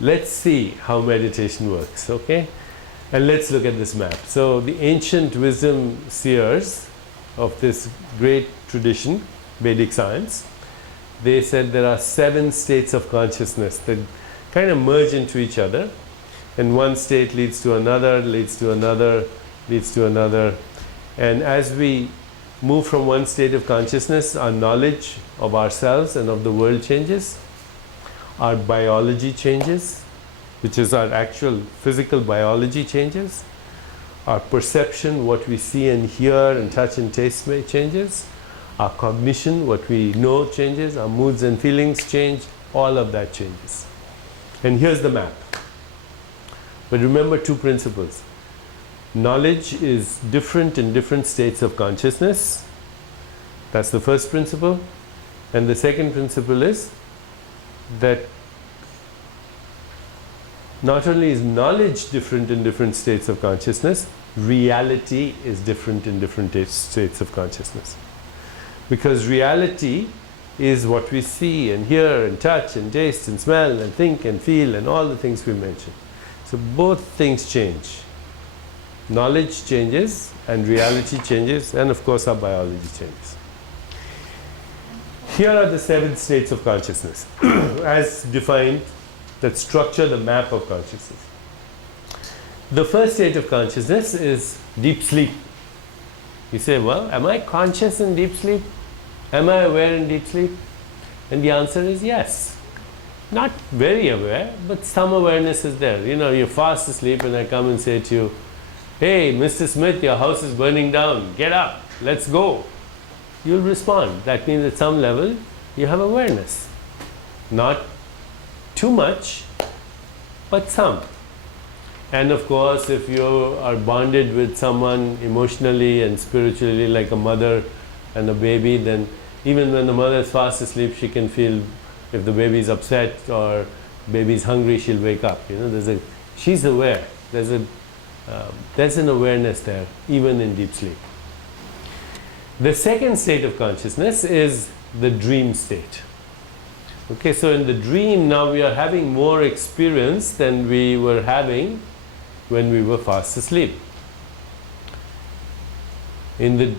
let's see how meditation works, okay? And let's look at this map. So the ancient wisdom seers of this great tradition, Vedic science, they said there are 7 states of consciousness that kind of merge into each other, and one state leads to another, leads to another, leads to another. And as we move from one state of consciousness, our knowledge of ourselves and of the world changes, our biology changes, which is our actual physical biology changes, our perception, what we see and hear and touch and taste changes, our cognition, what we know changes, our moods and feelings change, all of that changes. And here's the map. But remember 2 principles. Knowledge is different in different states of consciousness. That's the first principle. And the second principle is that not only is knowledge different in different states of consciousness, reality is different in different states of consciousness. Because reality is what we see and hear and touch and taste and smell and think and feel and all the things we mentioned. So both things change. Knowledge changes and reality changes, and of course our biology changes. Here are the 7 states of consciousness as defined, that structure the map of consciousness. The first state of consciousness is deep sleep. You say, well, am I conscious in deep sleep? Am I aware in deep sleep? And the answer is yes. Not very aware, but some awareness is there. You know, you're fast asleep and I come and say to you, hey, Mr. Smith, your house is burning down. Get up. Let's go. You'll respond. That means at some level you have awareness. Not too much, but some. And of course, if you are bonded with someone emotionally and spiritually, like a mother and a baby, then even when the mother is fast asleep, she can feel if the baby is upset or baby is hungry, she'll wake up. You know, she's aware. There's an awareness there, even in deep sleep. The second state of consciousness is the dream state. Okay, so in the dream now we are having more experience than we were having when we were fast asleep. In the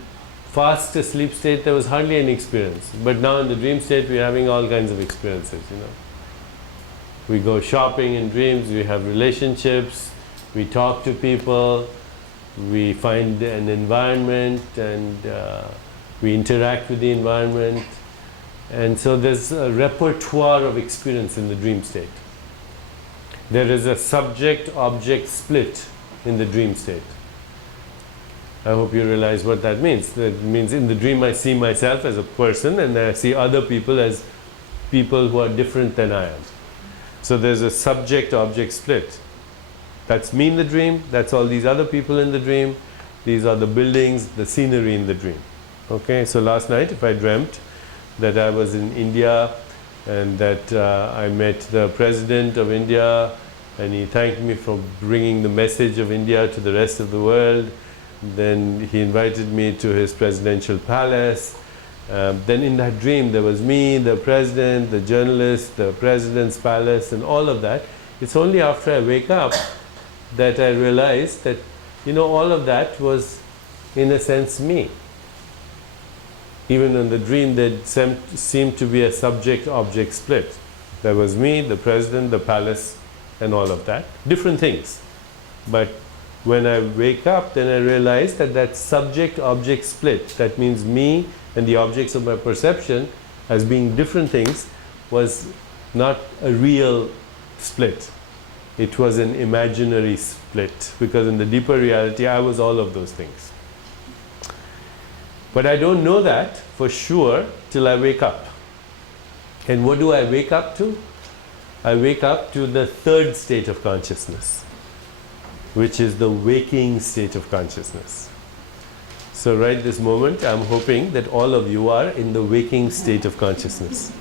fast asleep state there was hardly any experience, but now in the dream state we are having all kinds of experiences, you know. We go shopping in dreams, we have relationships, we talk to people, we find an environment and we interact with the environment. And so there's a repertoire of experience in the dream state. There is a subject-object split in the dream state. I hope you realize what that means. That means in the dream I see myself as a person and I see other people as people who are different than I am. So there's a subject-object split. That's me in the dream, that's all these other people in the dream, these are the buildings, the scenery in the dream. Okay, so last night if I dreamt that I was in India and that I met the President of India and he thanked me for bringing the message of India to the rest of the world. Then he invited me to his presidential palace. Then in that dream there was me, the President, the journalist, the President's palace and all of that. It's only after I wake up that I realized that, you know, all of that was in a sense me. Even in the dream there seemed to be a subject-object split. There was me, the President, the palace and all of that. Different things. But when I wake up then I realize that that subject-object split, that means me and the objects of my perception as being different things, was not a real split. It was an imaginary split, because in the deeper reality I was all of those things. But I don't know that for sure till I wake up. And what do I wake up to? I wake up to the third state of consciousness, which is the waking state of consciousness. So right this moment I'm hoping that all of you are in the waking state of consciousness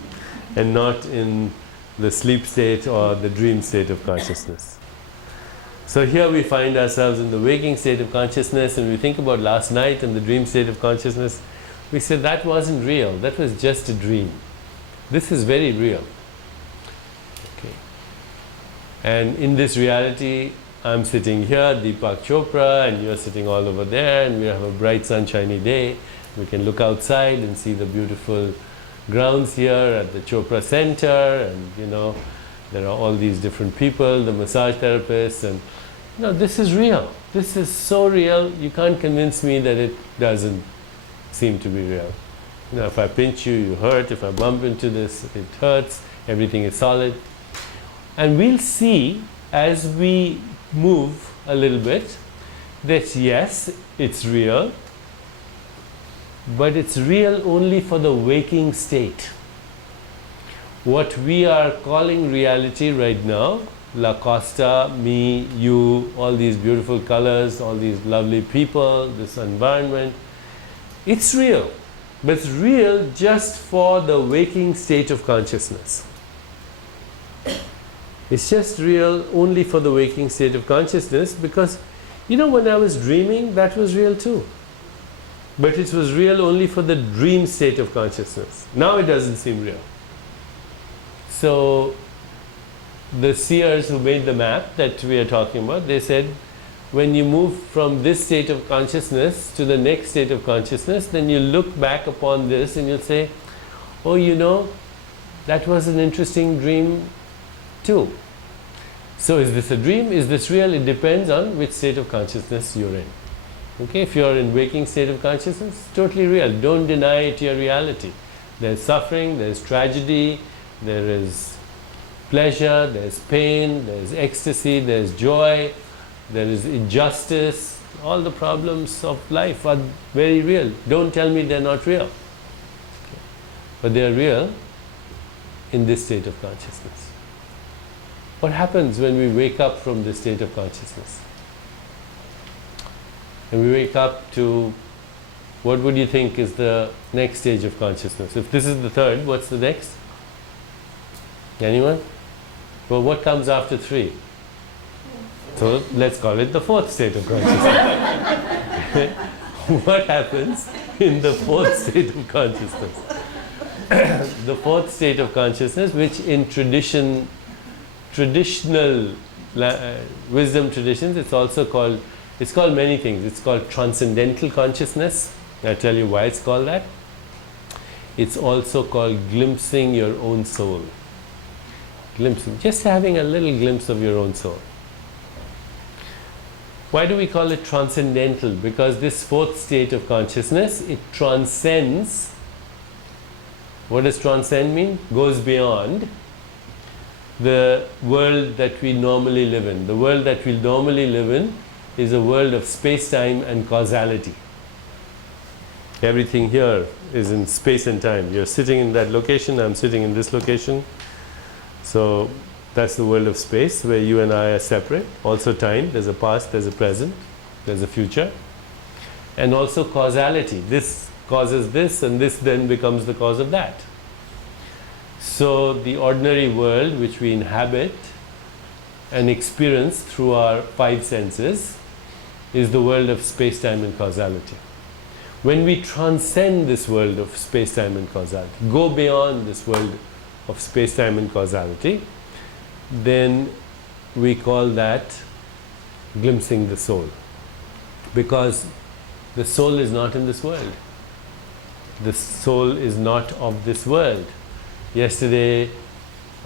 and not in the sleep state or the dream state of consciousness. So here we find ourselves in the waking state of consciousness, and we think about last night and the dream state of consciousness. We say that wasn't real, that was just a dream. This is very real. Okay. And in this reality, I'm sitting here, Deepak Chopra, and you're sitting all over there, and we have a bright sunshiny day. We can look outside and see the beautiful grounds here at the Chopra Center, and there are all these different people, the massage therapists, and this is real. This is so real, you can't convince me that it doesn't seem to be real. If I pinch you, you hurt. If I bump into this, it hurts. Everything is solid. And we'll see as we move a little bit that yes, it's real, but it's real only for the waking state. What we are calling reality right now, La Costa, me, you, all these beautiful colors, all these lovely people, this environment, it's real. But it's real just for the waking state of consciousness. It's just real only for the waking state of consciousness, because when I was dreaming, that was real too. But it was real only for the dream state of consciousness. Now it doesn't seem real. So the seers who made the map that we are talking about, they said, when you move from this state of consciousness to the next state of consciousness, then you look back upon this and you'll say, oh, that was an interesting dream too. So is this a dream? Is this real? It depends on which state of consciousness you're in. Okay, if you're in waking state of consciousness, it's totally real. Don't deny it your reality. There's suffering, there's tragedy, there is pleasure, there's pain, there's ecstasy, there's joy, there is injustice. All the problems of life are very real. Don't tell me they're not real. Okay. But they are real in this state of consciousness. What happens when we wake up from this state of consciousness? And we wake up to, what would you think is the next stage of consciousness? If this is the third, what's the next? Anyone? Well, what comes after 3? So let's call it the fourth state of consciousness. What happens in the fourth state of consciousness? The fourth state of consciousness, which in traditional wisdom traditions, it's called many things. It's called transcendental consciousness. I'll tell you why it's called that. It's also called glimpsing your own soul. Glimpsing, just having a little glimpse of your own soul. Why do we call it transcendental? Because this fourth state of consciousness, it transcends. What does transcend mean? Goes beyond the world that we normally live in. The world that we normally live in is a world of space-time and causality. Everything here is in space and time. You're sitting in that location, I'm sitting in this location. So that's the world of space where you and I are separate. Also time, there's a past, there's a present, there's a future. And also causality. This causes this and this then becomes the cause of that. So the ordinary world which we inhabit and experience through our 5 senses is the world of space-time and causality. When we transcend this world of space-time and causality, go beyond this world of space-time and causality, then we call that glimpsing the soul. Because the soul is not in this world. The soul is not of this world. Yesterday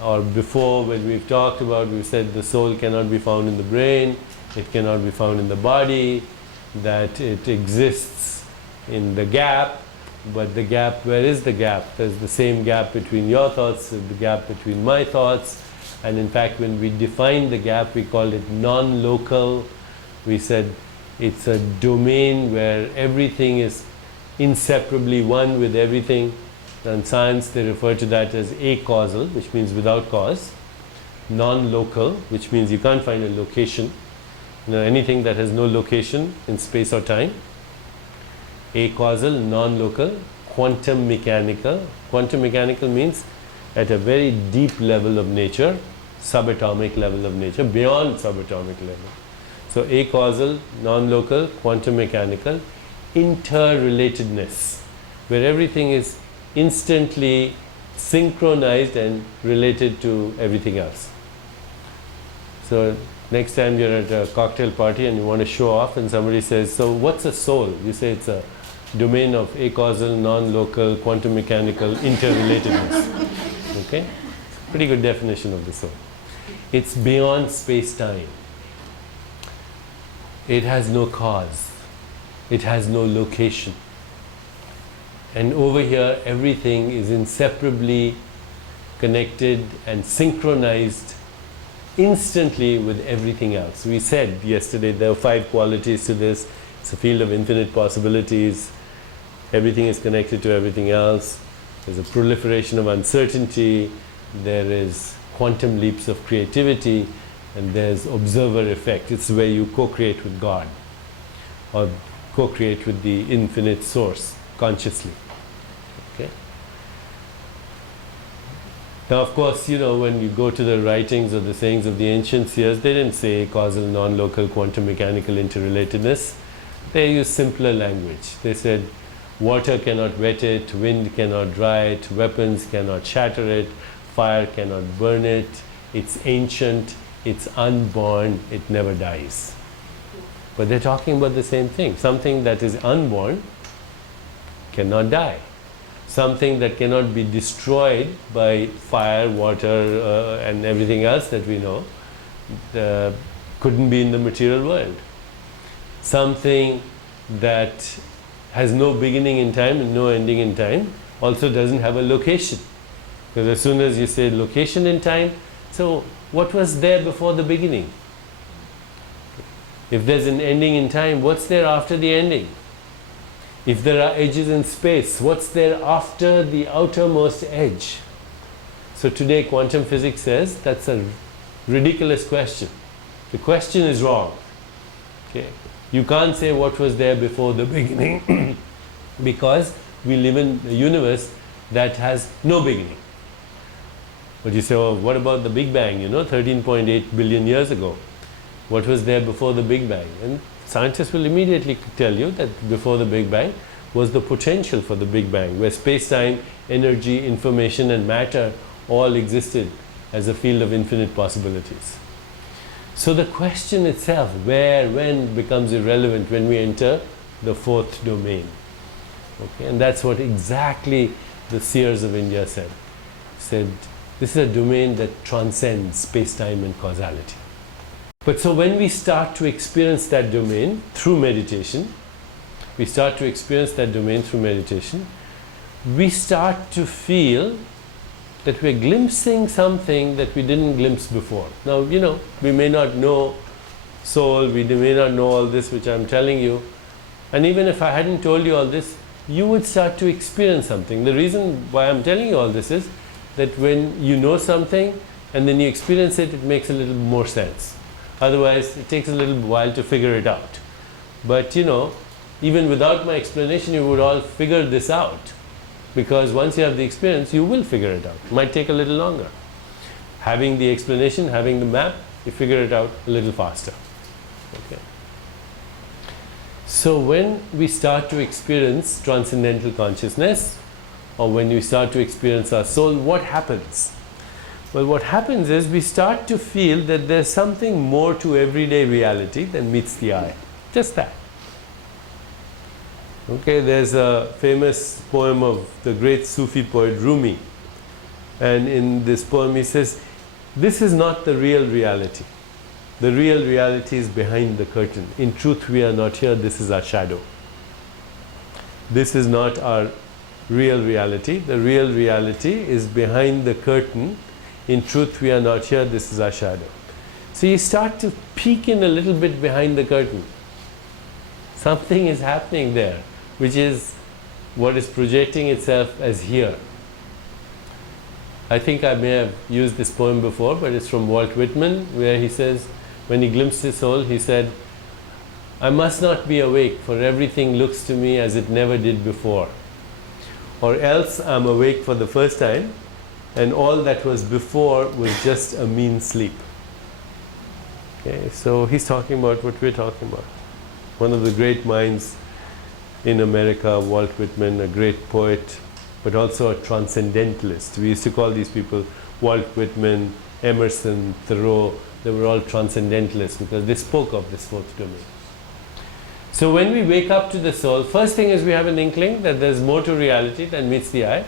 or before, when we've talked about, we said the soul cannot be found in the brain, it cannot be found in the body, that it exists in the gap. But the gap, where is the gap? There's the same gap between your thoughts and the gap between my thoughts. And in fact, when we defined the gap, we called it non-local. We said it's a domain where everything is inseparably one with everything. In science, they refer to that as acausal, which means without cause. Non-local, which means you can't find a location. Anything that has no location in space or time. Acausal, non-local, quantum mechanical. Quantum mechanical means at a very deep level of nature, subatomic level of nature, beyond subatomic level. So acausal, non-local, quantum mechanical, interrelatedness, where everything is instantly synchronized and related to everything else. So next time you're at a cocktail party and you want to show off and somebody says, so what's a soul? You say it's a domain of acausal, non-local, quantum mechanical interrelatedness. Okay? Pretty good definition of the soul. It's beyond space-time. It has no cause. It has no location. And over here, everything is inseparably connected and synchronized instantly with everything else. We said yesterday there are 5 qualities to this. It's a field of infinite possibilities. Everything is connected to everything else. There's a proliferation of uncertainty. There is quantum leaps of creativity. And there's observer effect. It's where you co-create with God or co-create with the infinite source consciously. Okay? Now, of course, you know, when you go to the writings or the sayings of the ancient seers, they didn't say causal, non-local, quantum mechanical interrelatedness. They used simpler language. They said, water cannot wet it, wind cannot dry it, weapons cannot shatter it, fire cannot burn it, it's ancient, it's unborn, it never dies. But they're talking about the same thing. Something that is unborn cannot die. Something that cannot be destroyed by fire, water, and everything else that we know couldn't be in the material world. Something that has no beginning in time and no ending in time also doesn't have a location. Because as soon as you say location in time, so what was there before the beginning? If there's an ending in time, what's there after the ending? If there are edges in space, what's there after the outermost edge? So today quantum physics says that's a ridiculous question. The question is wrong. Okay? You can't say what was there before the beginning because we live in a universe that has no beginning. But you say, oh, what about the Big Bang, 13.8 billion years ago? What was there before the Big Bang? And scientists will immediately tell you that before the Big Bang was the potential for the Big Bang, where space-time, energy, information and matter all existed as a field of infinite possibilities. So the question itself, where, when, becomes irrelevant when we enter the 4th domain. Okay? And that's what exactly the seers of India said. This is a domain that transcends space-time and causality. But so when we start to experience that domain through meditation, we start to feel that we're glimpsing something that we didn't glimpse before. Now, we may not know soul, we may not know all this which I'm telling you, and even if I hadn't told you all this, you would start to experience something. The reason why I'm telling you all this is that when you know something and then you experience it, it makes a little more sense. Otherwise, it takes a little while to figure it out. But even without my explanation, you would all figure this out. Because once you have the experience, you will figure it out. It might take a little longer. Having the explanation, having the map, you figure it out a little faster. Okay. So when we start to experience transcendental consciousness, or when we start to experience our soul, what happens? Well, what happens is we start to feel that there's something more to everyday reality than meets the eye. Just that. Okay, there's a famous poem of the great Sufi poet Rumi. And in this poem he says, this is not the real reality. The real reality is behind the curtain. In truth, we are not here. This is our shadow. This is not our real reality. The real reality is behind the curtain. In truth, we are not here. This is our shadow. So you start to peek in a little bit behind the curtain. Something is happening there, which is what is projecting itself as here. I think I may have used this poem before, but it's from Walt Whitman, where he says, when he glimpsed his soul, he said, I must not be awake, for everything looks to me as it never did before. Or else I'm awake for the first time, and all that was before was just a mean sleep. Okay, so he's talking about what we're talking about. One of the great minds in America, Walt Whitman, a great poet, but also a transcendentalist. We used to call these people Walt Whitman, Emerson, Thoreau, they were all transcendentalists because they spoke of this fourth domain. So when we wake up to the soul, first thing is we have an inkling that there's more to reality than meets the eye.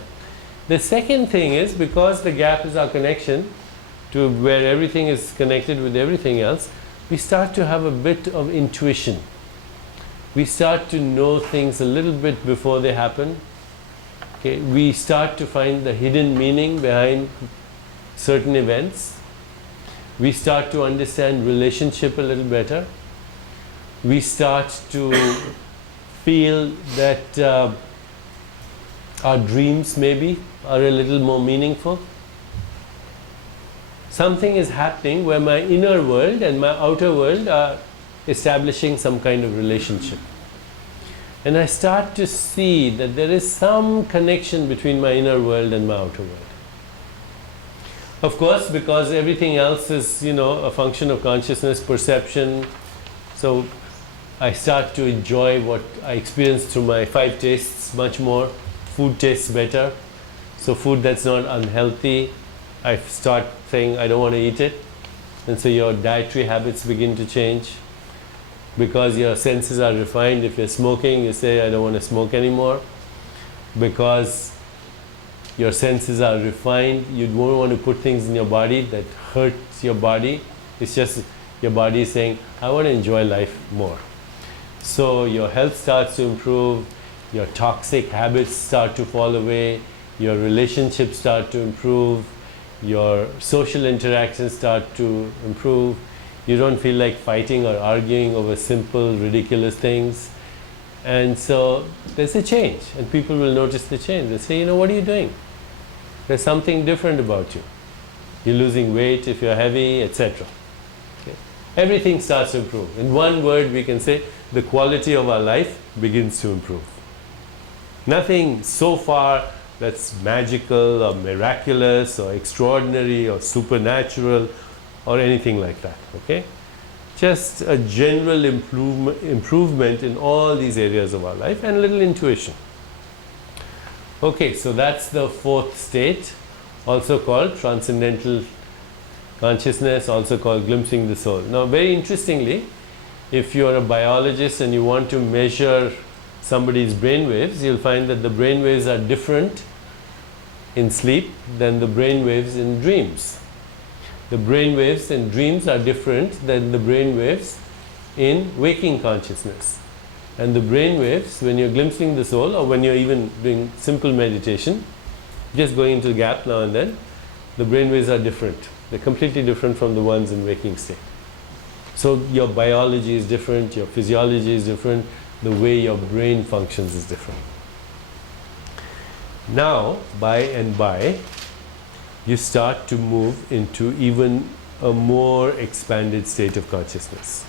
The second thing is, because the gap is our connection to where everything is connected with everything else, we start to have a bit of intuition. We start to know things a little bit before they happen. Okay? We start to find the hidden meaning behind certain events. We start to understand relationship a little better. We start to feel that our dreams maybe are a little more meaningful. Something is happening where my inner world and my outer world are establishing some kind of relationship. And I start to see that there is some connection between my inner world and my outer world. Of course, because everything else is, a function of consciousness, perception. So I start to enjoy what I experience through my five tastes much more. Food tastes better. So food that's not unhealthy, I start saying I don't want to eat it. And so your dietary habits begin to change. Because your senses are refined, if you're smoking, you say I don't want to smoke anymore. Because your senses are refined, you don't want to put things in your body that hurts your body. It's just your body is saying, I want to enjoy life more. So your health starts to improve, your toxic habits start to fall away, your relationships start to improve, your social interactions start to improve. You don't feel like fighting or arguing over simple, ridiculous things. And so there's a change, and people will notice the change. They say, what are you doing? There's something different about you. You're losing weight if you're heavy, etc. Okay. Everything starts to improve. In one word, we can say the quality of our life begins to improve. Nothing so far that's magical or miraculous or extraordinary or supernatural or anything like that. Okay? Just a general improvement in all these areas of our life and a little intuition. Okay, so that's the fourth state, also called transcendental consciousness, also called glimpsing the soul. Now, very interestingly, if you're a biologist and you want to measure somebody's brain waves, you'll find that the brain waves are different in sleep than the brain waves in dreams. The brain waves in dreams are different than the brain waves in waking consciousness. And the brain waves, when you're glimpsing the soul, or when you're even doing simple meditation, just going into the gap now and then, the brain waves are different. They're completely different from the ones in waking state. So your biology is different, your physiology is different, the way your brain functions is different. Now, by and by, you start to move into even a more expanded state of consciousness.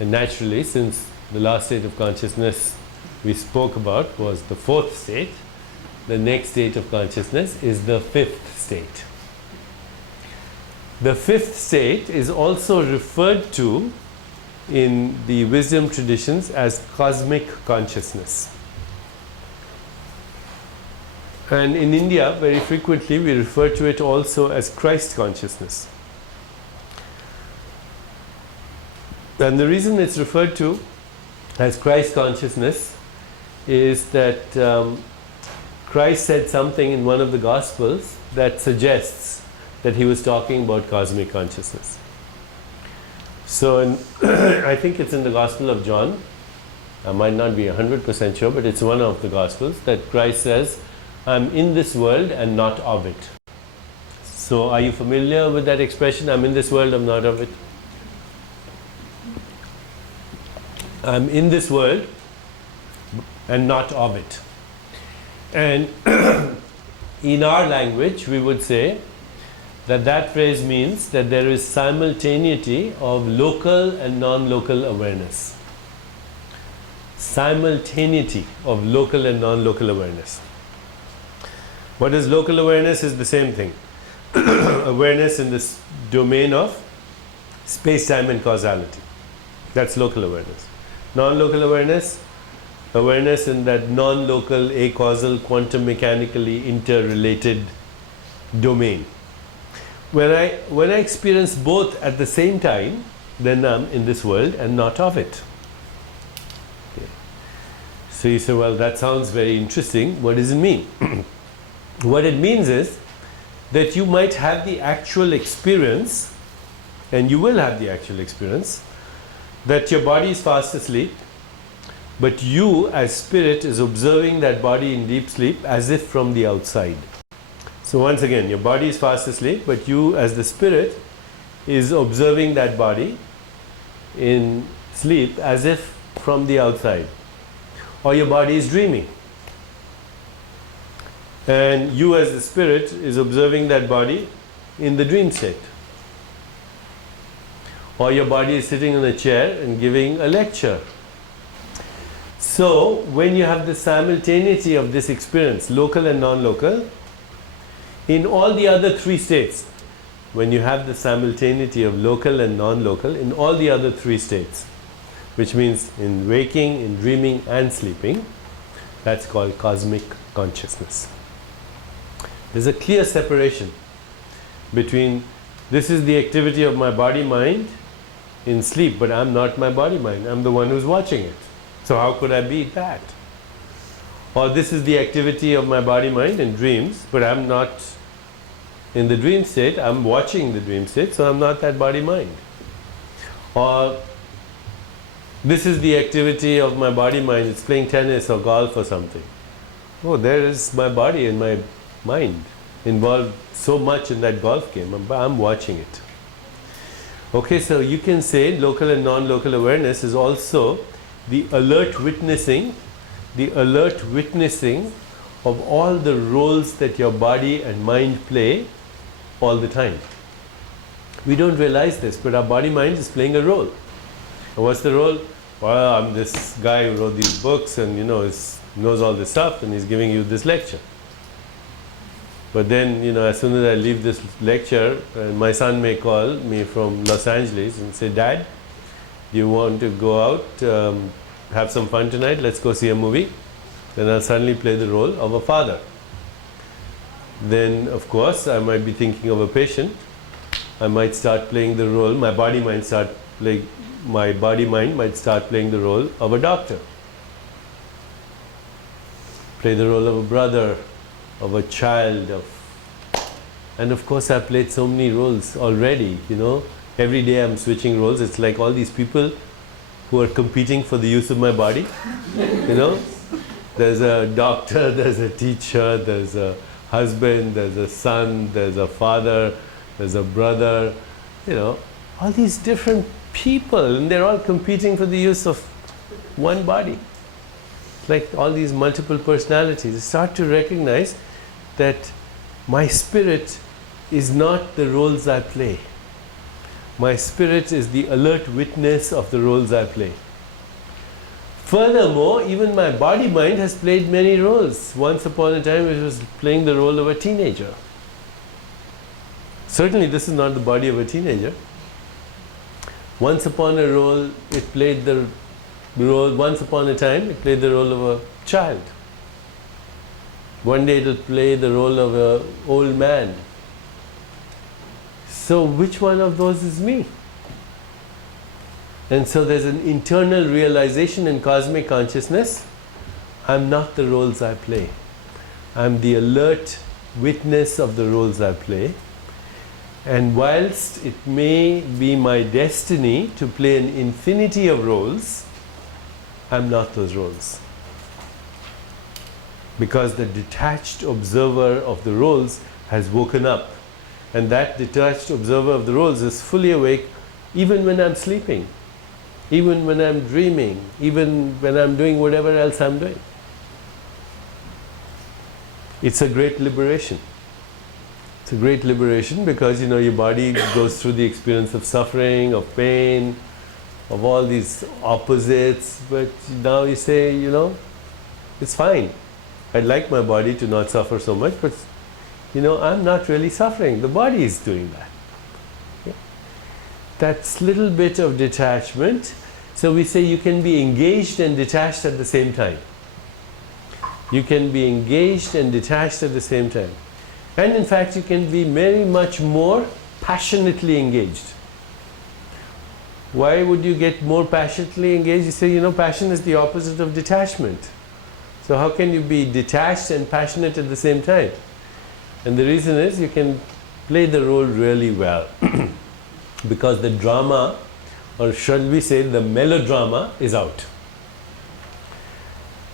And naturally, since the last state of consciousness we spoke about was the fourth state, the next state of consciousness is the fifth state. The fifth state is also referred to in the wisdom traditions as cosmic consciousness. And in India, very frequently, we refer to it also as Christ consciousness. And the reason it's referred to as Christ consciousness is that Christ said something in one of the Gospels that suggests that he was talking about cosmic consciousness. So I think it's in the Gospel of John. I might not be 100% sure, but it's one of the Gospels that Christ says, I'm in this world and not of it. So are you familiar with that expression? I'm in this world, I'm not of it. I'm in this world and not of it. And in our language, we would say that that phrase means that there is simultaneity of local and non-local awareness. Simultaneity of local and non-local awareness. What is local awareness is the same thing. Awareness in this domain of space-time and causality. That's local awareness. Non-local awareness, awareness in that non-local, acausal, quantum mechanically interrelated domain. when I experience both at the same time, then I'm in this world and not of it. Okay. So you say, well, that sounds very interesting. What does it mean? What it means is that you might have the actual experience, and you will have the actual experience, that your body is fast asleep, but you as spirit is observing that body in deep sleep as if from the outside. So once again, your body is fast asleep, but you as the spirit is observing that body in sleep as if from the outside. Or your body is dreaming, and you as the spirit is observing that body in the dream state. Or your body is sitting on a chair and giving a lecture. So when you have the simultaneity of this experience, local and non-local, in all the other three states, when you have the simultaneity of local and non-local, in all the other three states, which means in waking, in dreaming and sleeping, that's called cosmic consciousness. There's a clear separation between this is the activity of my body-mind in sleep, but I'm not my body-mind, I'm the one who's watching it. So how could I be that? Or this is the activity of my body-mind in dreams, but I'm not in the dream state, I'm watching the dream state, so I'm not that body-mind. Or this is the activity of my body-mind, it's playing tennis or golf or something. Oh, there is my body and my mind involved so much in that golf game, I'm watching it. Okay, so you can say local and non-local awareness is also the alert witnessing of all the roles that your body and mind play all the time. We don't realize this, but our body-mind is playing a role. And what's the role? Well, I'm this guy who wrote these books and knows all this stuff, and he's giving you this lecture. But then, as soon as I leave this lecture, my son may call me from Los Angeles and say, Dad, do you want to go out, have some fun tonight, let's go see a movie? Then I'll suddenly play the role of a father. Then, of course, I might be thinking of a patient. I might start playing the role, my body-mind might start playing the role of a doctor. Play the role of a brother, of a child, and of course I've played so many roles already, Every day I'm switching roles. It's like all these people who are competing for the use of my body, There's a doctor, there's a teacher, there's a husband, there's a son, there's a father, there's a brother, all these different people, and they're all competing for the use of one body. Like all these multiple personalities. I start to recognize that my spirit is not the roles I play. My spirit is the alert witness of the roles I play. Furthermore, even my body-mind has played many roles. Once upon a time it was playing the role of a teenager. Certainly this is not the body of a teenager. Once upon a time it played the role of a child. One day it will play the role of an old man. So which one of those is me? And so there's an internal realization in cosmic consciousness, I'm not the roles I play. I'm the alert witness of the roles I play. And whilst it may be my destiny to play an infinity of roles, I'm not those roles. Because the detached observer of the roles has woken up. And that detached observer of the roles is fully awake even when I'm sleeping, even when I'm dreaming, even when I'm doing whatever else I'm doing. It's a great liberation. It's a great liberation because your body goes through the experience of suffering, of pain, of all these opposites, but now you say, it's fine. I'd like my body to not suffer so much, but I'm not really suffering. The body is doing that. Okay? That's little bit of detachment. So we say you can be engaged and detached at the same time. You can be engaged and detached at the same time. And in fact, you can be very much more passionately engaged. Why would you get more passionately engaged? You say, passion is the opposite of detachment. So how can you be detached and passionate at the same time? And the reason is you can play the role really well. Because the drama, or shall we say the melodrama, is out.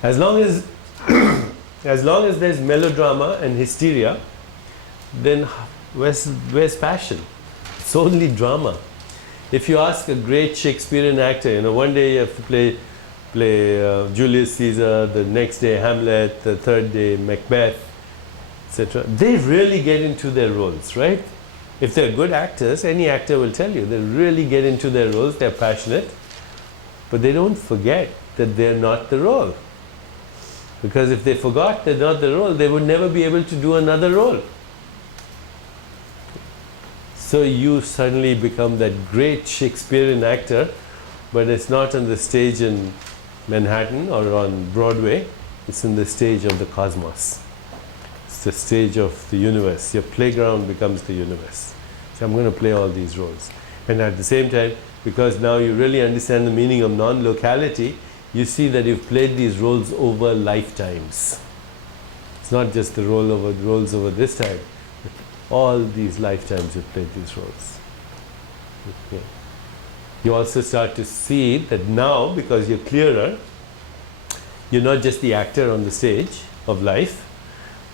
As long as there's melodrama and hysteria, then where's passion? It's only drama. If you ask a great Shakespearean actor, one day you have to play Julius Caesar, the next day Hamlet, the third day Macbeth, etc. They really get into their roles, right? If they're good actors, any actor will tell you, they really get into their roles, they're passionate, but they don't forget that they're not the role. Because if they forgot they're not the role, they would never be able to do another role. So you suddenly become that great Shakespearean actor, but it's not on the stage in Manhattan or on Broadway, it's in the stage of the cosmos. It's the stage of the universe. Your playground becomes the universe. So I'm going to play all these roles. And at the same time, because now you really understand the meaning of non-locality, you see that you've played these roles over lifetimes. It's not just the roles over this time. All these lifetimes you've played these roles. Okay. You also start to see that now, because you're clearer, you're not just the actor on the stage of life,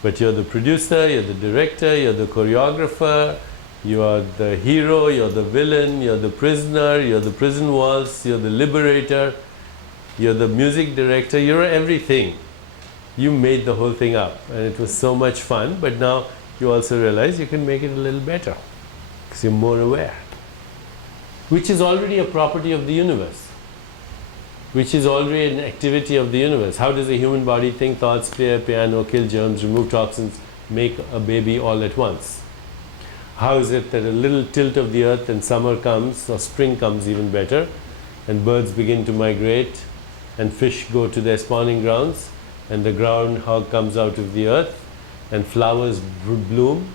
but you're the producer, you're the director, you're the choreographer, you are the hero, you're the villain, you're the prisoner, you're the prison walls, you're the liberator, you're the music director, you're everything. You made the whole thing up, and it was so much fun, but now you also realize you can make it a little better because you're more aware, which is already a property of the universe, which is already an activity of the universe. How does a human body think, thoughts, play a piano, kill germs, remove toxins, make a baby all at once? How is it that a little tilt of the earth and summer comes, or spring comes even better, and birds begin to migrate, and fish go to their spawning grounds, and the groundhog comes out of the earth, and flowers bloom,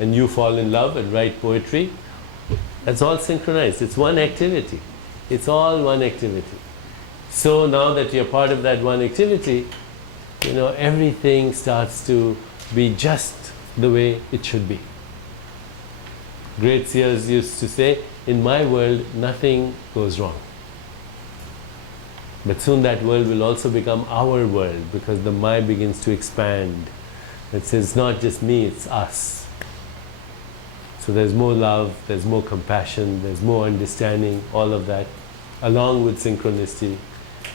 and you fall in love and write poetry? That's all synchronized. It's one activity. It's all one activity. So now that you're part of that one activity, everything starts to be just the way it should be. Great seers used to say, in my world, nothing goes wrong. But soon that world will also become our world, because the my begins to expand. It says, it's not just me, it's us. So there's more love, there's more compassion, there's more understanding, all of that, along with synchronicity.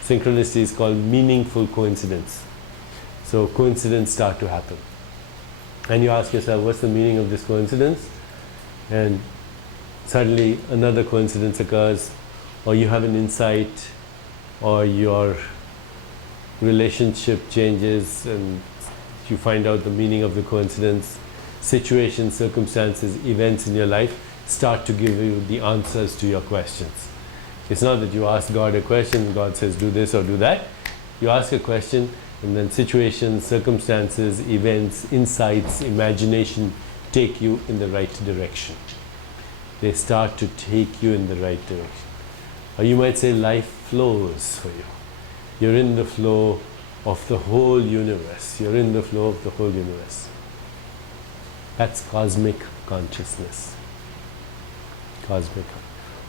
Synchronicity is called meaningful coincidence. So coincidences start to happen. And you ask yourself, what's the meaning of this coincidence? And suddenly another coincidence occurs, or you have an insight, or your relationship changes and you find out the meaning of the coincidence. Situations, circumstances, events in your life start to give you the answers to your questions. It's not that you ask God a question, God says do this or do that. You ask a question, and then situations, circumstances, events, insights, imagination take you in the right direction. They start to take you in the right direction. Or you might say life flows for you. You're in the flow of the whole universe. You're in the flow of the whole universe. That's cosmic consciousness. Cosmic.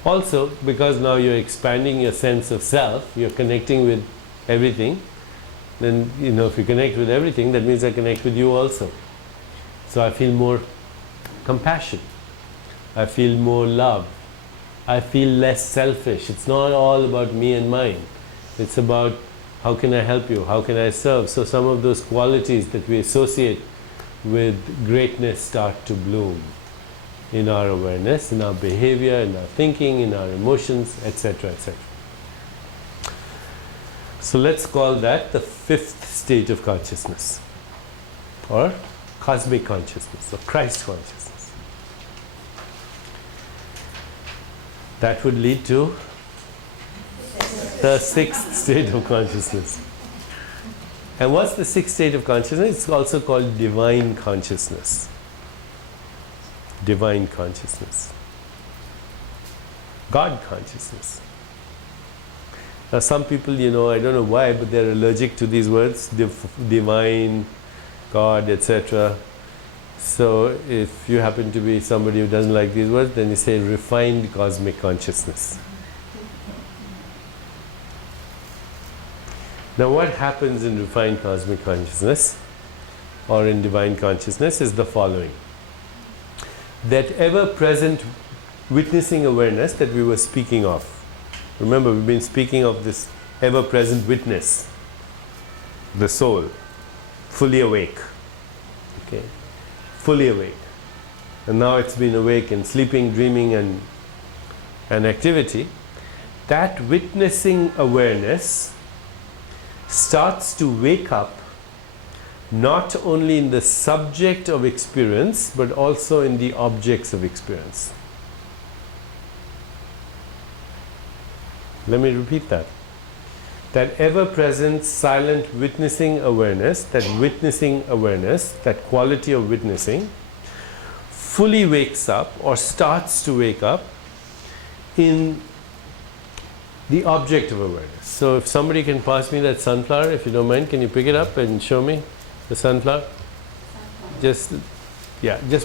Also, because now you're expanding your sense of self, you're connecting with everything, then, if you connect with everything, that means I connect with you also. So I feel more compassion. I feel more love. I feel less selfish. It's not all about me and mine. It's about how can I help you? How can I serve? So some of those qualities that we associate with greatness start to bloom in our awareness, in our behavior, in our thinking, in our emotions, etc., etc. So let's call that the fifth state of consciousness, or cosmic consciousness, or Christ consciousness. That would lead to the sixth state of consciousness. And what's the sixth state of consciousness? It's also called divine consciousness. divine consciousness, God consciousness. Now some people, I don't know why, but they're allergic to these words, divine, God, etc. So if you happen to be somebody who doesn't like these words, then you say refined cosmic consciousness. Now what happens in refined cosmic consciousness or in divine consciousness is the following. That ever-present witnessing awareness that we were speaking of. Remember, we've been speaking of this ever-present witness, the soul, fully awake. Okay, fully awake. And now it's been awake in sleeping, dreaming and activity. That witnessing awareness starts to wake up not only in the subject of experience but also in the objects of experience. Let me repeat that. That ever-present silent witnessing awareness, that quality of witnessing, fully wakes up or starts to wake up in the object of awareness. So if somebody can pass me that sunflower, if you don't mind, can you pick it up and show me the sunflower? Just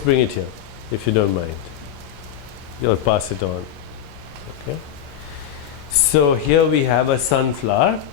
bring it here, if you don't mind. You'll pass it on. Okay. So here we have a sunflower,